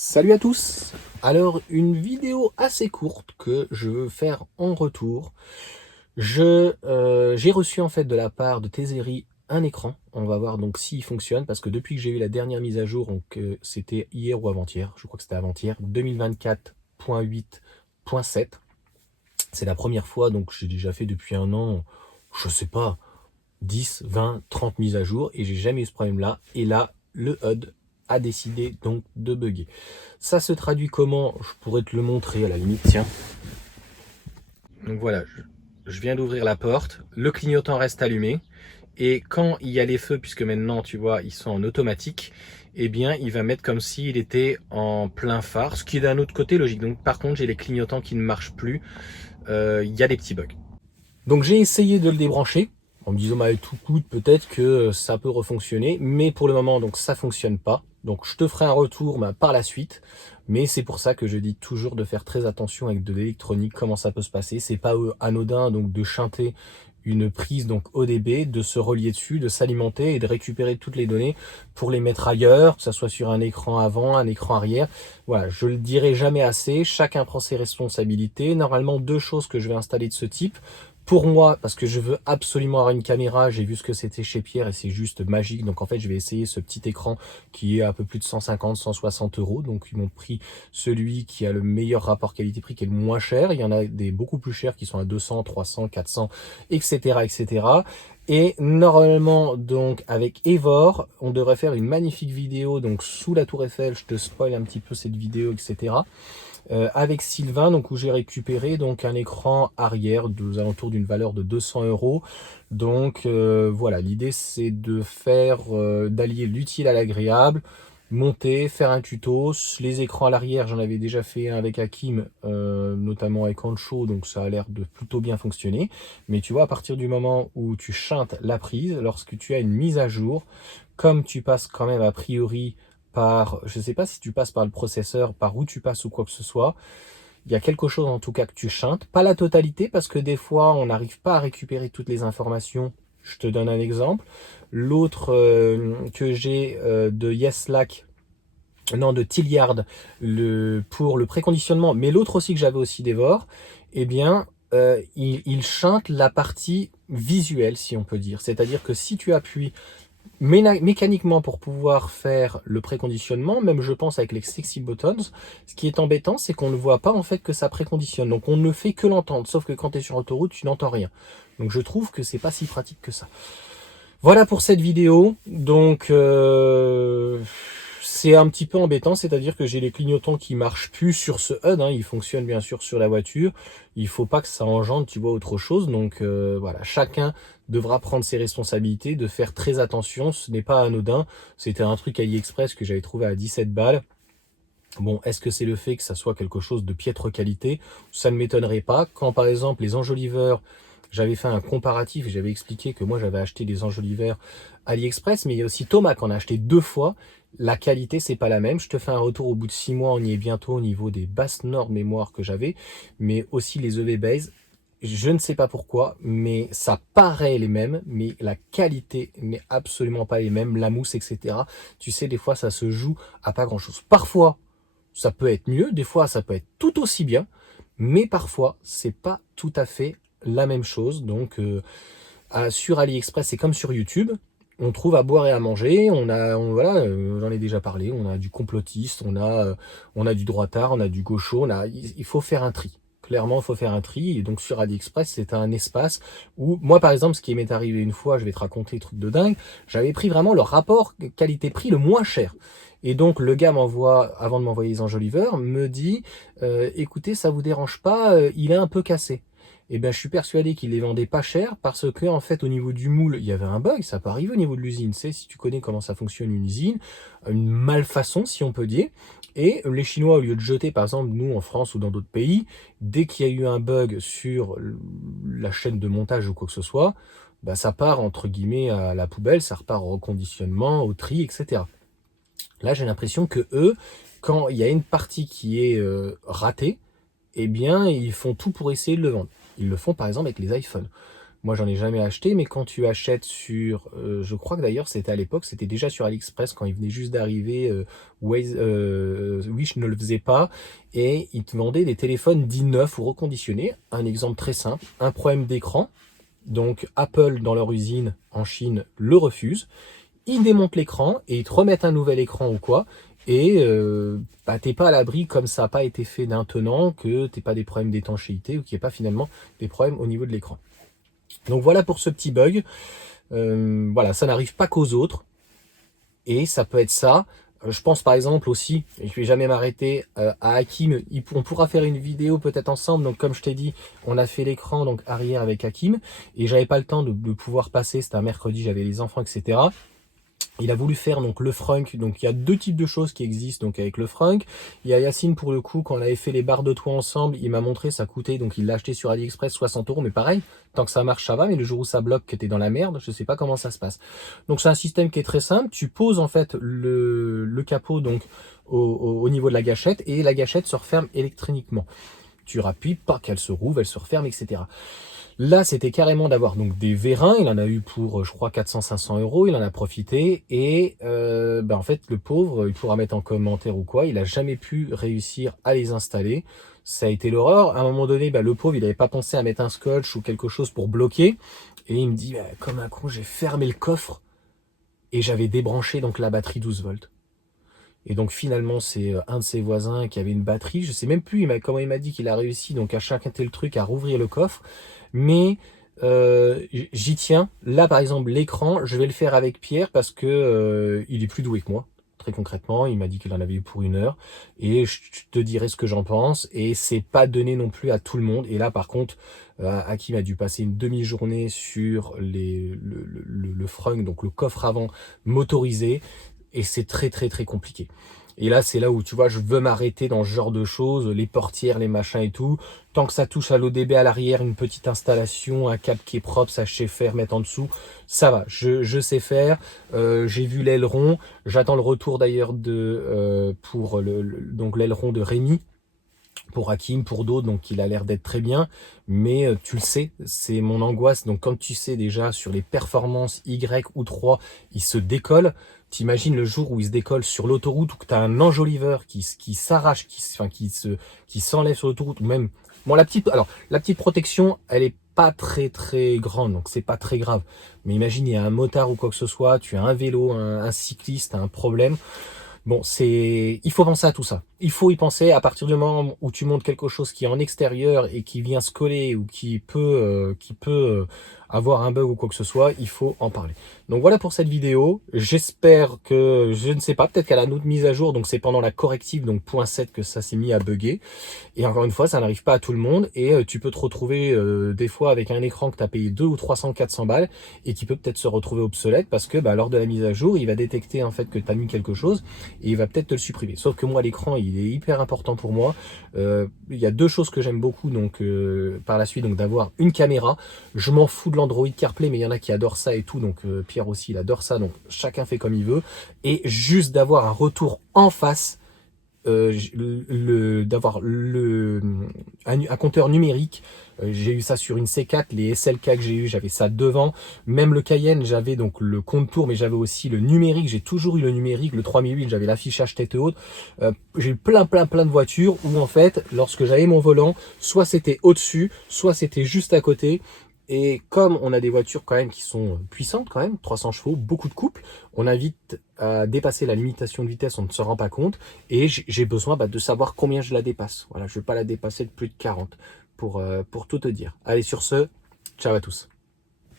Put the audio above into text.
Salut à tous! Alors, une vidéo assez courte que je veux faire en retour. J'ai reçu en fait de la part de Tezeri un écran. On va voir donc s'il fonctionne parce que depuis que j'ai eu la dernière mise à jour, donc c'était hier ou avant-hier, je crois que c'était avant-hier, 2024.8.7. C'est la première fois, donc j'ai déjà fait depuis un an, je sais pas, 10, 20, 30 mises à jour et j'ai jamais eu ce problème-là. Et là, le HUD a décidé donc de bugger. Ça se traduit comment? Je pourrais te le montrer à la limite, tiens. Donc voilà, je viens d'ouvrir la porte, le clignotant reste allumé et quand il y a les feux, puisque maintenant tu vois ils sont en automatique, eh bien il va mettre comme s'il était en plein phare, ce qui est d'un autre côté logique. Donc par contre j'ai les clignotants qui ne marchent plus, il y a des petits bugs. Donc j'ai essayé de le débrancher en me disant bah, tout coûte peut-être que ça peut refonctionner, mais pour le moment donc ça fonctionne pas. Donc je te ferai un retour par la suite, mais c'est pour ça que je dis toujours de faire très attention avec de l'électronique, comment ça peut se passer. C'est pas anodin donc de chanter une prise donc ODB, de se relier dessus, de s'alimenter et de récupérer toutes les données pour les mettre ailleurs, que ça soit sur un écran avant, un écran arrière. Voilà, je le dirai jamais assez, chacun prend ses responsabilités. Normalement, deux choses que je vais installer de ce type. Pour moi, parce que je veux absolument avoir une caméra, j'ai vu ce que c'était chez Pierre et c'est juste magique. Donc en fait, je vais essayer ce petit écran qui est à peu plus de 150, 160 euros. Donc ils m'ont pris celui qui a le meilleur rapport qualité-prix, qui est le moins cher. Il y en a des beaucoup plus chers qui sont à 200, 300, 400, etc., etc. Et normalement, donc avec Evor, on devrait faire une magnifique vidéo donc sous la Tour Eiffel. Je te spoil un petit peu cette vidéo, etc. Avec Sylvain, donc où j'ai récupéré donc un écran arrière aux alentours d'une valeur de 200 euros. Donc voilà, l'idée c'est de faire d'allier l'utile à l'agréable, monter, faire un tuto. Les écrans à l'arrière, j'en avais déjà fait un avec Hakim, notamment avec Ancho, donc ça a l'air de plutôt bien fonctionner. Mais tu vois, à partir du moment où tu chantes la prise, lorsque tu as une mise à jour, comme tu passes quand même a priori par, je ne sais pas si tu passes par le processeur, par où tu passes ou quoi que ce soit, il y a quelque chose en tout cas que tu chantes, pas la totalité parce que des fois on n'arrive pas à récupérer toutes les informations. Je te donne un exemple. L'autre que j'ai de YesLac, non de Tilliard, pour le préconditionnement, mais l'autre aussi que j'avais aussi d'Evor, eh bien il chante la partie visuelle si on peut dire. C'est-à-dire que si tu appuies mécaniquement pour pouvoir faire le préconditionnement, même je pense avec les sexy buttons, ce qui est embêtant, c'est qu'on ne voit pas en fait que ça préconditionne. Donc on ne fait que l'entendre, sauf que quand tu es sur autoroute, tu n'entends rien. Donc je trouve que c'est pas si pratique que ça. Voilà pour cette vidéo. Donc c'est un petit peu embêtant, c'est-à-dire que j'ai les clignotants qui marchent plus sur ce HUD, hein, ils fonctionnent bien sûr sur la voiture. Il faut pas que ça engendre, tu vois, autre chose. Donc voilà, chacun devra prendre ses responsabilités, de faire très attention. Ce n'est pas anodin. C'était un truc AliExpress que j'avais trouvé à 17 balles. Bon, est-ce que c'est le fait que ça soit quelque chose de piètre qualité? Ça ne m'étonnerait pas. Quand par exemple les enjoliveurs, j'avais fait un comparatif et j'avais expliqué que moi j'avais acheté des enjoliveurs AliExpress, mais il y a aussi Thomas qui en a acheté 2 fois. La qualité, c'est pas la même. Je te fais un retour au bout de 6 mois, on y est bientôt au niveau des basses normes mémoire que j'avais, mais aussi les EV Base. Je ne sais pas pourquoi, mais ça paraît les mêmes, mais la qualité n'est absolument pas les mêmes, la mousse, etc. Tu sais, des fois, ça se joue à pas grand-chose. Parfois, ça peut être mieux, des fois ça peut être tout aussi bien, mais parfois c'est pas tout à fait la même chose. Donc sur AliExpress, c'est comme sur YouTube, on trouve à boire et à manger. Voilà, j'en ai déjà parlé, on a du complotiste, on a du droitard, on a du gaucho, il faut faire un tri. Clairement, il faut faire un tri. Et donc sur AliExpress, c'est un espace où, moi par exemple, ce qui m'est arrivé une fois, je vais te raconter des trucs de dingue, j'avais pris vraiment le rapport qualité-prix le moins cher. Et donc le gars m'envoie, avant de m'envoyer les enjoliveurs, me dit écoutez, ça vous dérange pas, il est un peu cassé. Et bien je suis persuadé qu'il les vendait pas cher parce que en fait au niveau du moule, il y avait un bug, ça peut arriver au niveau de l'usine, tu sais, si tu connais comment ça fonctionne une usine, une malfaçon si on peut dire. Et les Chinois, au lieu de jeter, par exemple, nous en France ou dans d'autres pays, dès qu'il y a eu un bug sur la chaîne de montage ou quoi que ce soit, bah, ça part entre guillemets à la poubelle, ça repart au reconditionnement, au tri, etc. Là, j'ai l'impression que eux, quand il y a une partie qui est ratée, eh bien, ils font tout pour essayer de le vendre. Ils le font par exemple avec les iPhones. Moi, j'en ai jamais acheté, mais quand tu achètes sur, je crois que d'ailleurs c'était à l'époque, c'était déjà sur AliExpress quand il venait juste d'arriver, Wish ne le faisait pas, et ils te vendaient des téléphones dits neufs ou reconditionnés. Un exemple très simple, un problème d'écran, donc Apple dans leur usine en Chine le refuse, ils démontent l'écran et ils te remettent un nouvel écran ou quoi, et t'es pas à l'abri, comme ça n'a pas été fait d'un tenant, que t'aies pas des problèmes d'étanchéité ou qu'il n'y ait pas finalement des problèmes au niveau de l'écran. Donc voilà pour ce petit bug. Voilà, ça n'arrive pas qu'aux autres. Et ça peut être ça. Je pense par exemple aussi, et je vais jamais m'arrêter, à Hakim. On pourra faire une vidéo peut-être ensemble. Donc comme je t'ai dit, on a fait l'écran donc arrière avec Hakim. Et j'avais pas le temps de pouvoir passer. C'était un mercredi, j'avais les enfants, etc. Il a voulu faire donc le frunk. Donc il y a deux types de choses qui existent donc avec le frunk. Il y a Yacine pour le coup, quand on avait fait les barres de toit ensemble, il m'a montré, ça coûtait, donc il l'a acheté sur AliExpress 60 €, mais pareil, tant que ça marche ça va, mais le jour où ça bloque, que t'es dans la merde, je sais pas comment ça se passe. Donc c'est un système qui est très simple, tu poses en fait le capot donc au niveau de la gâchette, et la gâchette se referme électroniquement. Tu rappuies, pas qu'elle se rouvre, elle se referme, etc. Là, c'était carrément d'avoir donc des vérins. Il en a eu pour, je crois, 400-500 €. Il en a profité. Et en fait, le pauvre, il pourra mettre en commentaire ou quoi, il n'a jamais pu réussir à les installer. Ça a été l'horreur. À un moment donné, le pauvre, il n'avait pas pensé à mettre un scotch ou quelque chose pour bloquer. Et il me dit, comme un con, j'ai fermé le coffre et j'avais débranché donc la batterie 12 volts. Et donc finalement, c'est un de ses voisins qui avait une batterie. Je sais même plus comment il m'a dit qu'il a réussi donc à chacunter le truc, à rouvrir le coffre. Mais j'y tiens. Là, par exemple, l'écran, je vais le faire avec Pierre parce que il est plus doué que moi. Très concrètement, il m'a dit qu'il en avait eu pour 1 heure. Et je te dirai ce que j'en pense. Et c'est pas donné non plus à tout le monde. Et là, par contre, Hakim a dû passer une demi-journée sur le frunk, donc le coffre avant motorisé. Et c'est très très très compliqué. Et là, c'est là où, tu vois, je veux m'arrêter dans ce genre de choses, les portières, les machins et tout. Tant que ça touche à l'ODB à l'arrière, une petite installation, un câble qui est propre, ça je sais faire, mettre en dessous, ça va, je sais faire. J'ai vu l'aileron, j'attends le retour d'ailleurs pour donc l'aileron de Rémi, pour Hakim, pour d'autres, donc il a l'air d'être très bien, mais tu le sais, c'est mon angoisse. Donc comme tu sais déjà sur les performances Y ou 3, il se décolle. T'imagines le jour où il se décolle sur l'autoroute, ou que tu as un enjoliveur qui s'arrache, qui s'enlève sur l'autoroute, ou même... Bon, la petite protection, elle est pas très très grande, donc c'est pas très grave. Mais imagine, il y a un motard ou quoi que ce soit, tu as un vélo, un cycliste, un problème. Bon, il faut penser à tout ça. Il faut y penser à partir du moment où tu montes quelque chose qui est en extérieur et qui vient se coller ou qui peut avoir un bug ou quoi que ce soit, il faut en parler. Donc voilà pour cette vidéo. J'espère que, je ne sais pas, peut-être qu'elle a une autre mise à jour, donc c'est pendant la corrective, donc .7 que ça s'est mis à bugger. Et encore une fois, ça n'arrive pas à tout le monde, et tu peux te retrouver des fois avec un écran que tu as payé 200 ou 300, 400 balles et qui peut peut-être se retrouver obsolète parce que lors de la mise à jour, il va détecter en fait que tu as mis quelque chose et il va peut-être te le supprimer. Sauf que moi, l'écran, il est hyper important pour moi. Il y a deux choses que j'aime beaucoup donc par la suite, donc d'avoir une caméra. Je m'en fous de l'Android CarPlay, mais il y en a qui adorent ça et tout, donc Pierre aussi, il adore ça, donc chacun fait comme il veut. Et juste d'avoir un retour en face, d'avoir un compteur numérique. J'ai eu ça sur une C4, les SLK que j'ai eu, j'avais ça devant. Même le Cayenne, j'avais donc le contour, mais j'avais aussi le numérique. J'ai toujours eu le numérique, le 3008, j'avais l'affichage tête haute. J'ai eu plein de voitures où en fait, lorsque j'avais mon volant, soit c'était au-dessus, soit c'était juste à côté. Et comme on a des voitures quand même qui sont puissantes quand même, 300 chevaux, beaucoup de couple, on a vite à dépasser la limitation de vitesse, on ne se rend pas compte. Et j'ai besoin de savoir combien je la dépasse. Voilà, je ne veux pas la dépasser de plus de 40 pour tout te dire. Allez, sur ce, ciao à tous.